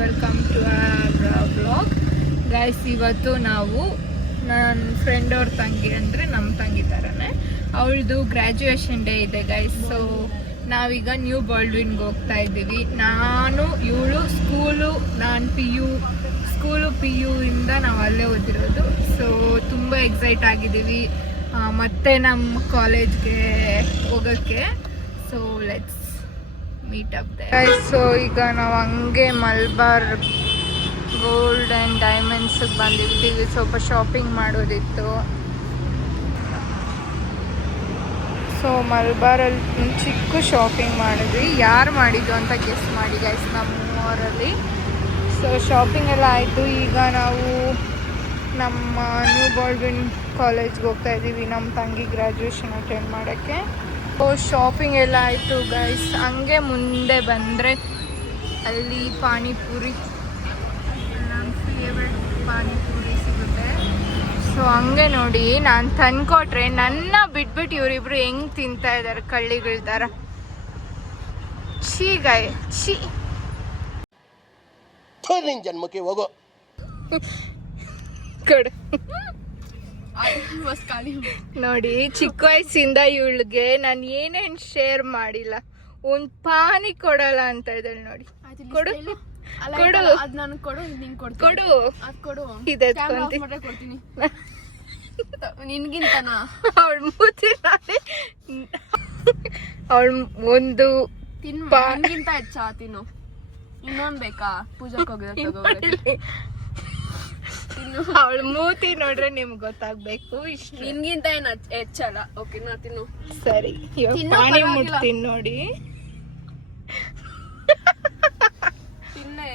Welcome to our blog. Guys, ಇವತ್ತು ನಾವು ನನ್ನ ಫ್ರೆಂಡ್ ಅವ್ರ ತಂಗಿ, ಅಂದರೆ ನಮ್ಮ ತಂಗಿ ಥರನೇ, ಅವಳದು ಗ್ರ್ಯಾಜುಯೇಷನ್ ಡೇ ಇದೆ ಗೈಸ್. ಸೊ ನಾವೀಗ ನ್ಯೂ ಬಾಲ್ಡ್ವಿನ್ಗೆ ಹೋಗ್ತಾ ಇದ್ದೀವಿ. ನಾನು ಇವಳು ನಾನು ಪಿ ಯು ಇಂದ ನಾವು ಅಲ್ಲೇ ಓದಿರೋದು. ಸೊ ತುಂಬ ಎಕ್ಸೈಟ್ ಆಗಿದ್ದೀವಿ ಮತ್ತೆ ನಮ್ಮ ಕಾಲೇಜ್ಗೆ ಹೋಗೋಕ್ಕೆ. So let's meet up there. So ಈಗ ನಾವು ಹಂಗೆ ಮಲ್ಬಾರ್ ಗೋಲ್ಡ್ ಆ್ಯಂಡ್ ಡೈಮಂಡ್ಸಿಗೆ ಬಂದಿದ್ದೀವಿ. ಸ್ವಲ್ಪ ಶಾಪಿಂಗ್ ಮಾಡೋದಿತ್ತು. ಸೊ ಮಲ್ಬಾರಲ್ಲಿ ಚಿಕ್ಕ ಶಾಪಿಂಗ್ ಮಾಡಿದ್ವಿ. ಯಾರು ಮಾಡಿದ್ದು ಅಂತ ಗೆಸ್ ಮಾಡಿ ಗೈಸ್, ನಮ್ಮೂರಲ್ಲಿ. ಸೊ ಶಾಪಿಂಗ್ ಎಲ್ಲ ಆಯಿತು. ಈಗ ನಾವು ನಮ್ಮ ನ್ಯೂ ಬಾಲ್ಡ್ವಿನ್ ಕಾಲೇಜ್ಗೆ ಹೋಗ್ತಾ ಇದ್ದೀವಿ ನಮ್ಮ ತಂಗಿ ಗ್ರ್ಯಾಜುಯೇಷನ್ ಅಟೆಂಡ್ ಮಾಡೋಕ್ಕೆ. ಸೊ ಶಾಪಿಂಗ್ ಎಲ್ಲ ಆಯಿತು ಗೈಸ್. ಹಂಗೆ ಮುಂದೆ ಬಂದರೆ ಅಲ್ಲಿ ಪಾನಿಪುರಿ, ನನ್ನ ಫೇವ್ರೆಟ್ ಪಾನಿಪುರಿ ಸಿಗುತ್ತೆ. ಸೊ ಹಂಗೆ ನೋಡಿ, ನಾನು ತಂದ್ಕೊಟ್ರೆ ನನ್ನ ಬಿಟ್ಬಿಟ್ಟು ಇವರಿಬ್ರು ಹೆಂಗೆ ತಿಂತಾ ಇದ್ದಾರೆ ಕಳ್ಳಿಗಳ ಥರ. ಛೀ ಗಾಯ ಛೀ. ಜನ್ಮಕ್ಕೆ ಹೋಗೋ ಕೊಡು. ನೋಡಿ, ಚಿಕ್ಕ ವಯಸ್ಸಿಂದ ಇವಳಿಗೆ ನಾನು ಏನೇನು ಶೇರ್ ಮಾಡಿಲ್ಲ. ಒಂದು ಪಾನಿ ಕೊಡಲ್ಲ ಅಂತ ಇದ್ದಾಳೆ ನೋಡಿ. ಕೊಡು ಕೊಡು ಕೊಡು. ಇದೆ ಕೊಡ್ತೀನಿ ನಿನ್ಗಿಂತನಾ? ಅವಳ ಮೂತಿ ನೋಡಿ, ಅವಳು ಒಂದು ನಿನ್ಗಿಂತ ಹೆಚ್ಚಾ ತಿನ್ನು. ಇನ್ನೊಂದ್ ಬೇಕಾ? ಪೂಜಾಕ್ ಹೋಗಿದ ಅವಳ ಮೂತಿ ನೋಡ್ರೆ ನಿಮ್ಗೆ ಗೊತ್ತಾಗ್ಬೇಕು. ಇಷ್ಟ ನಿನ್ಗಿಂತ ಏನ್ ಹೆಚ್ಚಲ್ಲ. ಓಕೆ, ನಾ ತಿನ್ನು. ಸರಿ, ಪಾನಿ ಮುಟ್ತೀನಿ ನೋಡಿ. ತಿನ್ನೆ,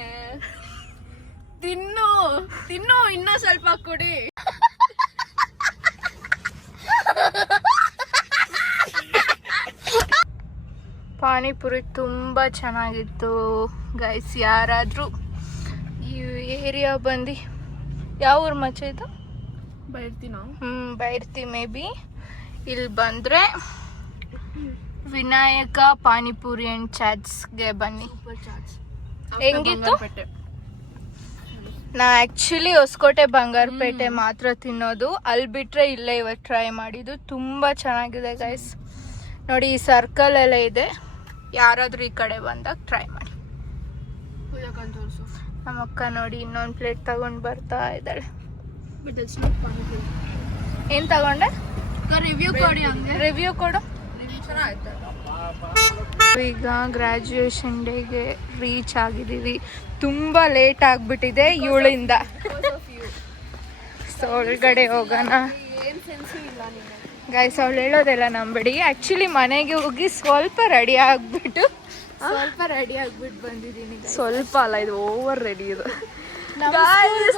ತಿನ್ನು ತಿನ್ನು. ಇನ್ನ ಸ್ವಲ್ಪ ಕೊಡಿ. ಪಾನಿಪುರಿ ತುಂಬ ಚೆನ್ನಾಗಿತ್ತು ಗೈಸ್. ಯಾರಾದರೂ ಈ ಏರಿಯಾ ಬಂದು, ಯಾವ ಊರು ಮಚ್ಚ ಇದು? Byrathi may be. ಇಲ್ಲಿ ಬಂದರೆ ವಿನಾಯಕ ಪಾನಿಪುರಿ ಆ್ಯಂಡ್ ಚಾಟ್ಸ್ಗೆ ಬನ್ನಿ. ಹೆಂಗಿತ್ತು? ನಾ ಆ್ಯಕ್ಚುಲಿ ಹೊಸಕೋಟೆ ಬಂಗಾರಪೇಟೆ ಮಾತ್ರ ತಿನ್ನೋದು. ಅಲ್ಲಿ ಬಿಟ್ಟರೆ ಇಲ್ಲೇ ಇವತ್ತು ಟ್ರೈ ಮಾಡಿದ್ದು. ತುಂಬ ಚೆನ್ನಾಗಿದೆ ಗೈಸ್. ನೋಡಿ, ಈ ಸರ್ಕಲ್ ಎಲ್ಲ ಇದೆ. ಯಾರಾದರೂ ಈ ಕಡೆ ಬಂದಾಗ ಟ್ರೈ ಮಾಡಿ. ನಮ್ಮ ಅಕ್ಕ ನೋಡಿ ಇನ್ನೊಂದು ಪ್ಲೇಟ್ ತಗೊಂಡು ಬರ್ತಾ ಇದ್ದಾಳೆ. ಏನು ತಗೊಂಡೆ? ರಿವ್ಯೂ ಕೊಡಿ. ಹಂಗೆ ರಿವ್ಯೂ ಕೊಡು. ಚೆನ್ನಾಗಿತ್ತು. ಈಗ ಗ್ರ್ಯಾಜುಯೇಷನ್ ಡೇಗೆ ರೀಚ್ ಆಗಿದ್ದೀವಿ. ತುಂಬ ಲೇಟ್ ಆಗಿಬಿಟ್ಟಿದೆ ಇವಳಿಂದ. ಸೊ ಒಳಗಡೆ ಹೋಗೋಣ ಗೈಸ್. ಅವಳು ಹೇಳೋದೆಲ್ಲ ನಂಬೇಡಿ. ಆ್ಯಕ್ಚುಲಿ ಮನೆಗೆ ಹೋಗಿ ಸ್ವಲ್ಪ ರೆಡಿ ಆಗಿಬಿಟ್ಟು ಬಂದಿದ್ದೀನಿ. ಸ್ವಲ್ಪ ಅಲ್ಲ, ಇದು ಓವರ್ ರೆಡಿ. ಇದು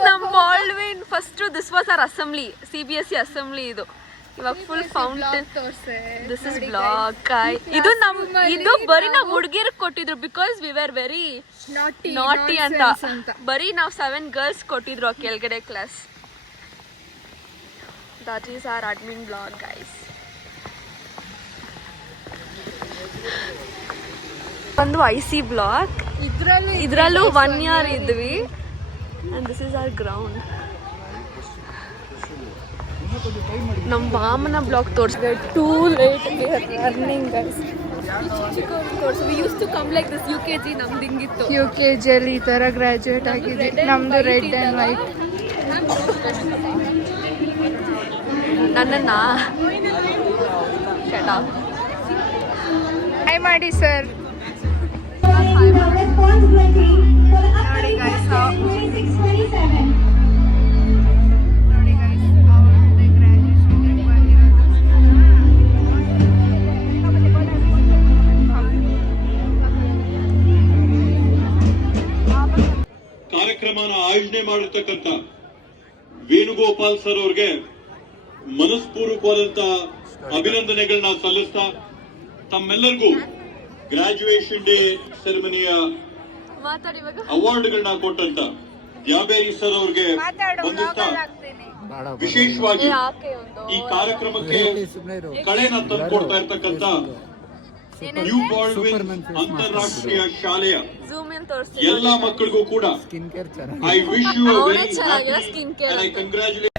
ನಮ್ಮ Baldwin first this was our assembly, CBSE assembly. ಇದು ಇವಾಗ full fountain. This is blog. ಇದು ಬರೀ ನಾವು ಹುಡುಗಿರ್ ಕೊಟ್ಟಿದ್ರು, ಬಿಕಾಸ್ ವಿ ವೇರ್ ವೆರಿ ನಾಟಿ ಅಂತ. ಬರೀ ನಾವು 7 ಗರ್ಲ್ಸ್ ಕೊಟ್ಟಿದ್ರು ಕೆಳಗಡೆ class. That is our admin blog guys. ಒಂದು IC ಬ್ಲಾಗ್. ಇದ್ರಲ್ಲೂ 1 year ಇದ್ವಿ. and this is our ground. ನಮ್ಮ ಬಾಮನ ಬ್ಲಾಗ್ ತೋರಿಸಿದೆ. Too late running guys. we used to come like this. UKG ನಮ್ದು ಹಿಂಗಿತ್ತು. UKG ಅಲ್ಲಿ ಈ ಥರ ಗ್ರ್ಯಾಜುಯೇಟ್ ಆಗಿದೆ. ನಮ್ಮದು ರೆಡ್ ಆ್ಯಂಡ್ ವೈಟ್. ನನ್ನನ್ನ ಹಾಯ್ ಮಾಡಿ ಸರ್. ನೋಡಿ ಗೈಸ್, ಕಾರ್ಯಕ್ರಮನ ಆಯೋಜನೆ ಮಾಡಿರ್ತಕ್ಕಂಥ ವೇಣುಗೋಪಾಲ್ ಸರ್ ಅವ್ರಿಗೆ ಮನಸ್ಪೂರ್ವಕವಾದಂತ ಅಭಿನಂದನೆಗಳನ್ನ ಸಲ್ಲಿಸ್ತಾ, ತಮ್ಮೆಲ್ಲರಿಗೂ ಗ್ರಾಜುಯೇಷನ್ ಡೇ ಸೆರೆಮನಿಯ ಅವಾರ್ಡ್ಗಳನ್ನ ಕೊಟ್ಟಂತ ದ್ಯಾಬೇರಿ ಸರ್ ಅವ್ರಿಗೆ ಬಂದಿಸ್ತಾ, ವಿಶೇಷವಾಗಿ ಈ ಕಾರ್ಯಕ್ರಮಕ್ಕೆ ಕಳೆನ ತಂದುಕೊಡ್ತಾ ಇರ್ತಕ್ಕಂಥ ನ್ಯೂ ಬಾಲ್ಡ್ವಿನ್ ಅಂತಾರಾಷ್ಟ್ರೀಯ ಶಾಲೆಯ ಆಮೇಲೆ ತೋರಿಸ್ತೀನಿ. ಎಲ್ಲಾ ಮಕ್ಕಳಿಗೂ ಕೂಡ ಸ್ಕಿನ್ ಕೇರ್ ಚೆನ್ನಾಗಿ ಐ ವಿಶ್ ಯು ಅ ಅವನೇ ವೆರಿ ಚೆನ್ನಾಗಿರೋ happy skin care and I congratulate.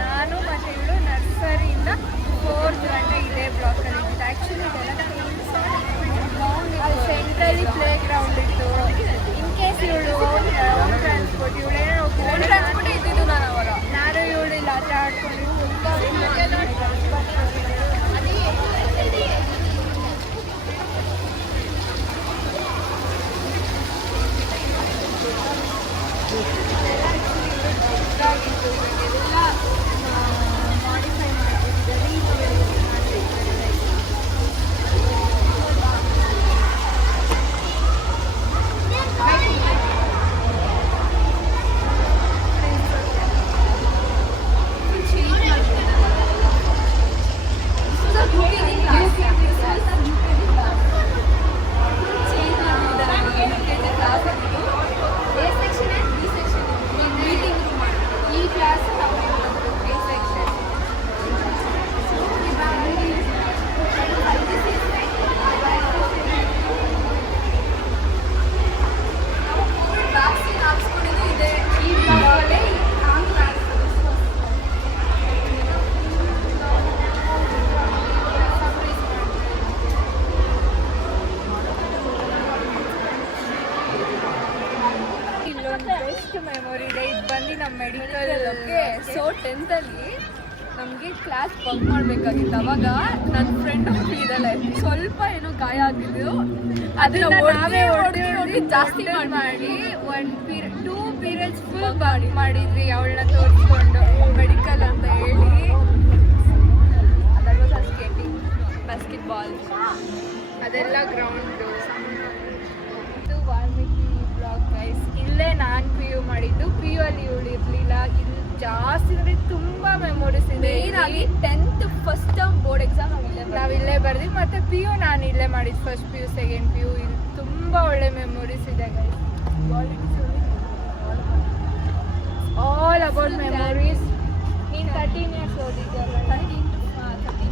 ನಾನು ಮತ್ತೆ ಇವಳು ನರ್ಸರಿಯಿಂದ 4th ಗಂಟೆ ಇದೇ ಬ್ಲಾಕಲ್ಲಿ ಇದ್ದಿದ್ದು. ಆ್ಯಕ್ಚುಲಿ ಅಲ್ಲಿ ಸೆಂಟ್ರಲ್ಲಿ ಪ್ಲೇ ಗ್ರೌಂಡ್ ಇತ್ತು. ಇನ್ ಕೇಸ್ ಇವಳು ಓನ್ ಟ್ರಾನ್ಸ್ಪೋರ್ಟ್ ಇವಳೇನೋ ಟ್ರಾನ್ಸ್ಪೋರ್ಟ್ ಇದ್ದಿದ್ದು ನಾನು ಅವಾಗ. ನಾನು ಇವಳು ಇಲ್ಲಿ ಆಟ ಆಡ್ಕೊಂಡು ಮಾಡಿಫೈ ಮಾಡ್ತಿದ್ದಾರೆ. ಈ ಕ್ಲಾಸ್ ವ್ಯಾಕ್ಸಿನ್ ಹಾಕ್ಸ್ಕೊಂಡಿದ್ದು ಇದೆ. ಈ ಬ್ಲಾಕಲ್ಲೇ ಇಲ್ಲೊಂದು ಬೆಸ್ಟ್ ಮೆಮೊರಿ ಇದೆ. ಇದು ಬಂದು ನಮ್ಮ ಮೆಡಿಕಲ್. ಸೊ 10th ಅಲ್ಲಿ ನಮಗೆ ಕ್ಲಾಸ್ ಬಂಕ್ ಮಾಡ್ಬೇಕಾಗಿತ್ತು. ಅವಾಗ ನನ್ನ ಫ್ರೆಂಡ್ ಇದ್ದಾಳೆ, ಸ್ವಲ್ಪ ಏನೋ ಗಾಯ ಆಗಿದ್ದು, ಅದನ್ನ ನಾವೇ ಹೊಡೆದು ಜಾಸ್ತಿ ಮಾಡಿ 2 ಪೀರಿಯಡ್ಸ್ ಫುಲ್ ಮಾಡಿದ್ವಿ ಅವಳನ್ನ ತೋರಿಸ್ಕೊಂಡು. ಮೆಡಿಕಲ್ ಅಂತ ಹೇಳಿ ಸ್ಕೇಟಿಂಗ್, ಬಾಸ್ಕೆಟ್ಬಾಲ್, ಅದೆಲ್ಲ ಗ್ರೌಂಡು. ಇದು ವಾಲ್ಮೀಕಿ ಬ್ಲಾಗ್ ಗೈಸ್. ಇಲ್ಲೇ ನಾನು PU ಮಾಡಿದ್ದು. PU ಅಲ್ಲಿ ಇವಳು ಇರಲಿಲ್ಲ. ಇಲ್ಲಿ ಜಾಸ್ತಿ ಅಂದರೆ ತುಂಬ ಮೆಮೊರೀಸ್ ಇದೆ. ಮೇಯ್ನಾಗಿ 10th first term board exam ನಾವಿಲ್ಲೇ ಬರ್ದ್ವಿ. ಮತ್ತು PU ನಾನು ಇಲ್ಲೇ ಮಾಡಿದ್ದು. ಫಸ್ಟ್ PU ಸೆಕೆಂಡ್ PU ಇಲ್ಲಿ ತುಂಬ ಒಳ್ಳೆ ಮೆಮೊರೀಸ್ ಇದೆ ಗೈಸ್. All about memories. ನೀನು 13 ಇಯರ್ಸ್ ಓದಿದ್ಯಲ್ಲ? 13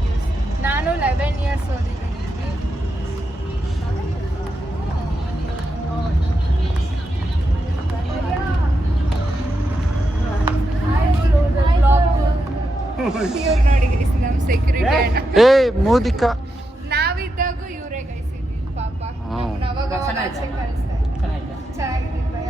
years. ನಾನು 11 ಇಯರ್ಸ್ ಓದಿದ್ದೀನಿ. ಇವ್ರು ನೋಡಿ ಗೈಸ್ ನಮ್ಮ ಸೆಕ್ಯೂರಿಟಿ ಅಣ್ಣ. ಮೋದಿಕಾ ನಾವಿದ್ದಾಗೂ ಇವರೇ ಗೈಸ್ ಇದ್ದಿದ್ದು ಪಾಪ. ಹಾ. ಅವಾಗ ಆಚೆ ಕಳಿಸ್ತಾ ಇದ್ರು. ಚೆನ್ನಾಗಿದೆ ಭಯ.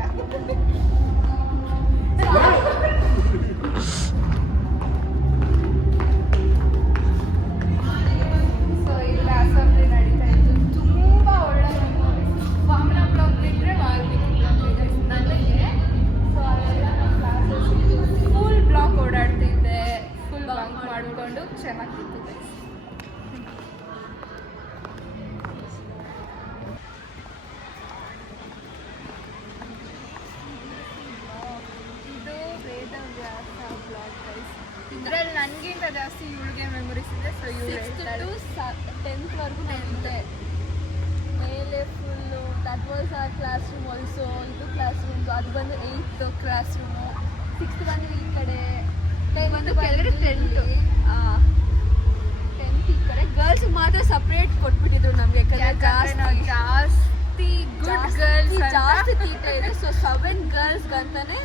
ಸೊ ಇಲ್ಲ ಅಸೆಂಬ್ಲಿ ನಡೀತಾ ಇತ್ತು. ತುಂಬ ಒಳ್ಳೆ ಮೆಮೊರೀಸ್. ವಾಮನ ಬ್ಲಾಕ್ ಬಿಟ್ಟರೆ ವಾಲ್ಮೀಕಿ ಬ್ಲಾಕ್ ಇದೆ ನನಗೆ. ಸೊ ಅಲ್ಲೆಲ್ಲ ನಮ್ಮ ಕ್ಲಾಸಸ್ ಫುಲ್ ಬ್ಲಾಕ್ ಓಡಾಡ್ತಿದ್ದೆ. ಫುಲ್ ಬಂಕ್ ಮಾಡಿಕೊಂಡು ಚೆನ್ನಾಗಿತ್ತು. ಇದು ವೇದವ್ಯಾಸ ಬ್ಲಾಗ್ ಗೈಸ್. ಇದರಲ್ಲಿ ನನಗಿಂತ ಜಾಸ್ತಿ ಇವಳಿಗೆ ಮೆಮೊರೀಸ್ ಇದೆ. ಸೊ ಇವಳು 6th to 10th ವರೆಗೂ ಬಂದಿದ್ದೆ. ಮೇಲೆ ಫುಲ್ಲು ದಟ್ ವಾಸ್ ಆ ಕ್ಲಾಸ್ ರೂಮ್ ಆಲ್ಸೋ. ಇದು ಕ್ಲಾಸ್ ರೂಮ್ಸ್. ಅದು ಬಂದು 8th ಕ್ಲಾಸ್ ರೂಮು. 6th ಬಂದು ಈ ಕಡೆ, 10th ಕೆಳಗಡೆ 10th ಈ ಕಡೆ. ಗರ್ಲ್ಸ್ ಮಾತ್ರ ಸಪ್ರೇಟ್ ಕೊಟ್ಬಿಟ್ಟಿದ್ರು ನಮಗೆ. ಯಾಕಂದ್ರೆ ನಾವು ಜಾಸ್ತಿ ಗುಡ್ ಗರ್ಲ್ಸ್ ಜಾಸ್ತಿ ತೀಟ ಇದೆ. ಸೊ 7 ಗರ್ಲ್ಸ್ಗಂತಾನೆ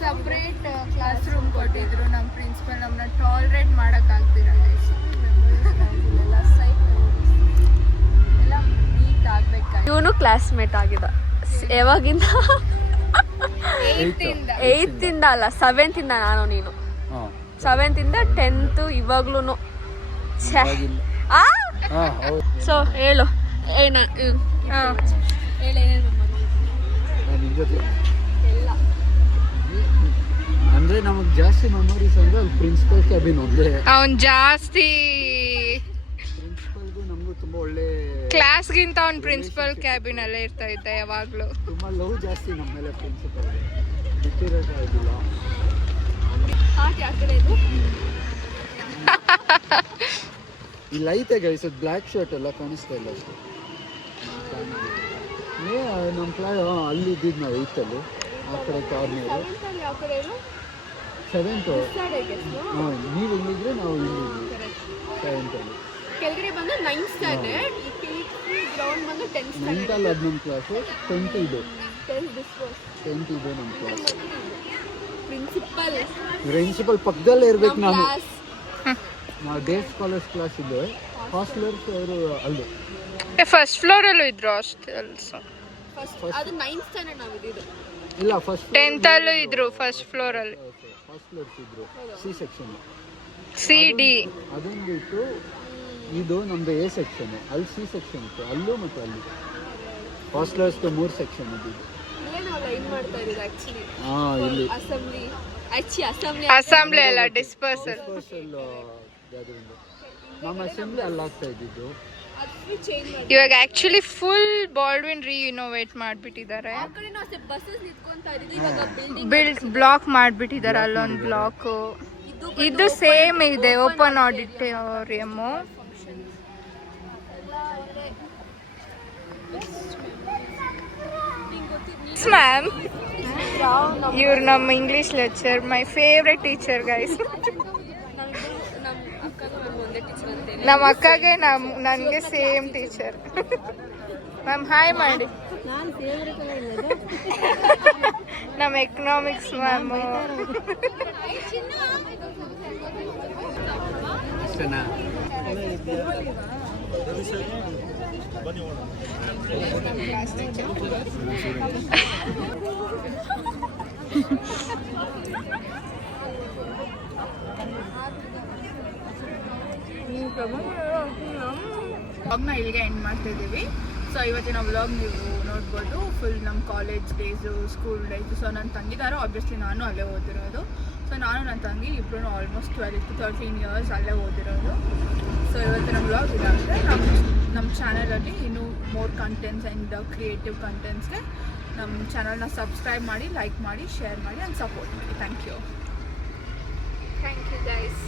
ಸಪ್ರೇಟ್ ಕ್ಲಾಸ್ ರೂಮ್ ಕೊಟ್ಟಿದ್ರು ನಮ್ಮ ಪ್ರಿನ್ಸಿಪಲ್. ನಮ್ಮನ್ನ ಟಾಲರೇಟ್ ಮಾಡೋಕ್ಕಾಗ್ತಿರಲ್ಲ. ಎಲ್ಲ ನೀಟ್ ಆಗ್ಬೇಕಾಗಿ. ಇವನು ಕ್ಲಾಸ್ಮೇಟ್ ಆಗಿದ್ದ ಯಾವಾಗಿಂದ? 8th ಇಂದ ಅಲ್ಲ, 7th ಇಂದ. ನಾನು ನೀನು 7th ಇಂದ 10th ಇವಾಗ್ಲೂ. ಸೊ ಹೇಳು ಎಲ್ಲ ಅಂದ್ರೆ ನಮಗ್ ಜಾಸ್ತಿ ಮೆಮೊರೀಸ್ ಅಂದ್ರೆ ಅಲ್ಲಿ ಪ್ರಿನ್ಸಿಪಲ್ ಕ್ಯಾಬಿನ್ ಒಂದೇ. ಅವನ್ ಜಾಸ್ತಿ ಪ್ರಿನ್ಸಿಪಲ್ಗೂ ನಮಗೂ ತುಂಬಾ ಒಳ್ಳೆ ಕ್ಲಾಸ್ಗಿಂತ ಅವ್ನು ಪ್ರಿನ್ಸಿಪಲ್ ಕ್ಯಾಬಿನ್ ಅಲ್ಲೇ ಇರ್ತಾ ಇದ್ದ ಯಾವಾಗ್ಲೂ. ತುಂಬ ಲವ್ ಜಾಸ್ತಿ ನಮ್ಮ ಮೇಲೆ ಪ್ರಿನ್ಸಿಪಲ್ ಬಿಟ್ಟಿರೋದಿಲ್ಲ. ಇಲ್ಲಿ ಐತೆ ಗೈಸ್ ಬ್ಲ್ಯಾಕ್ ಶರ್ಟ್ ಎಲ್ಲ ಕಾಣಿಸ್ತಾ ಇಲ್ಲ ಅಷ್ಟು. ನಮ್ಮ ಅಲ್ಲಿ ಇದ್ದಿದ್ದು ನಾವು ಏಯ್ತಲ್ಲಿ ಆ ಕಡೆ ಕಾರ್ನರು. 7th ಹಾಂ, ನೀವು ಇಲ್ಲಿದ್ರೆ ನಾವು ಇಲ್ಲಿದ್ವಿ 7th ಅಲ್ಲಿ. ಕೆಳಗಡೆ ಬಂದು 9th ಸ್ಟ್ಯಾಂಡರ್ಡ್, ಗ್ರೌಂಡ್ ಬಂದು 10th ಸ್ಟ್ಯಾಂಡರ್ಡ್. 9th ಅಲ್ಲಿ ಅದು ನಮ್ಮ ಕ್ಲಾಸು, 10th ಇದು 10th ಇದು ನಮ್ಮ ಕ್ಲಾಸ್. ಪ್ರಿನ್ಸಿಪಲ್ ಪಕ್ಕದಲ್ಲೇ ಇರ್ಬೇಕು ನಾನು. ನಾವು ಡೇ ಸ್ಕಾಲರ್ಸ್ ಕ್ಲಾಸ್ ಇದ್ದೆ, ಹಾಸ್ಟೆಲರ್ಸ್ ಅವರು ಅಲ್ಲಿ ಫಸ್ಟ್ ಫ್ಲೋರ್ ಅಲ್ಲೂ ಇದ್ರು ಹಾಸ್ಟೆಲ್ಸ್. ಅದು 9th ಸ್ಟ್ಯಾಂಡರ್ಡ್ ನಾವು ಇದ್ದಿದ್ದು. ಇಲ್ಲ ಫಸ್ಟ್ 10th ಅಲ್ಲೂ ಇದ್ರು ಫಸ್ಟ್ ಫ್ಲೋರ್ ಅಲ್ಲಿ. ಹಾಸ್ಟೆಲರ್ಸ್ ಇದ್ರು ಸಿ ಸೆಕ್ಷನ್. CD ಅದೊಂದು ಇತ್ತು. ಇದು ನಮ್ದು ಎ ಸೆಕ್ಷನ್, ಅಲ್ಲಿ ಸಿ ಸೆಕ್ಷನ್ ಇತ್ತು ಅಲ್ಲೂ ಮತ್ತು ಅಲ್ಲಿ. ಹಾಸ್ಟೆಲರ್ಸ್ದು 3 ಸೆಕ್ಷನ್ ಇದ್ದಿದ್ದು. ಇಲ್ಲಿ ಅಸೆಂಬ್ಲಿ ಅಲ್ಲ, ಡಿಸ್ಪರ್ಸಲ್. ನಮ್ಮ ಅಸೆಂಬ್ಲಿ ಅಲ್ಲಿ ಆಗ್ತಾ ಇದ್ದಿದ್ದು. ಇವಾಗ ಆಕ್ಚುಲಿ ಫುಲ್ ಬಾಲ್ಡ್ವಿನ್ ರೀಇನೋವೇಟ್ ಮಾಡಿಬಿಟ್ಟಿದ್ದಾರೆ. ಬ್ಲಾಕ್ ಮಾಡಿಬಿಟ್ಟಿದ್ದಾರೆ. ಅಲ್ಲೊಂದು ಬ್ಲಾಕ್ ಇದು ಸೇಮ್ ಇದೆ, ಓಪನ್ ಆಡಿಟೋರಿಯಮ್ಮು. ಮ್ಯಾಮ್, ಇವ್ರು ನಮ್ಮ English lecture, my favourite teacher guys. ನಮ್ಮ ಅಕ್ಕಗೆ ನನಗೆ ಸೇಮ್ ಟೀಚರ್. ಮ್ಯಾಮ್ ಹಾಯ್ ಮಾಡಿ. ನಮ್ಮ ಎಕನಾಮಿಕ್ಸ್ ಮ್ಯಾಮ್. ವ್ಲಾಗ್ನ ಇಲ್ಲಿಗೆ ಎಂಡ್ ಮಾಡ್ತಿದ್ದೀವಿ. ಸೊ ಇವತ್ತಿನ ವ್ಲಾಗ್ ನೀವು ನೋಡ್ಬೋದು, ಫುಲ್ ನಮ್ಮ college days, school days. So ನನ್ನ ತಂಗಿದಾರು ಆಬ್ವಿಯಸ್ಲಿ ನಾನು ಅಲ್ಲೇ ಓದಿರೋದು. ಸೊ ನಾನು ನನ್ನ ತಂಗಿ ಇಬ್ಬರು ಆಲ್ಮೋಸ್ಟ್ 12 to 13 ಇಯರ್ಸ್ ಅಲ್ಲೇ ಓದಿರೋದು. ಸೊ ಇವತ್ತಿನ ವ್ಲಾಗ್ ಇದಾದರೆ ನಮ್ಮ ಚಾನಲಲ್ಲಿ ಇನ್ನೂ ಮೋರ್ ಕಂಟೆಂಟ್ಸ್ ಆ್ಯಂಡ್ ಕ್ರಿಯೇಟಿವ್ ಕಂಟೆಂಟ್ಸ್ಗೆ ನಮ್ಮ ಚಾನಲ್ನ ಸಬ್ಸ್ಕ್ರೈಬ್ ಮಾಡಿ, ಲೈಕ್ ಮಾಡಿ, ಶೇರ್ ಮಾಡಿ ಆ್ಯಂಡ್ ಸಪೋರ್ಟ್ ಮಾಡಿ. Thank you guys.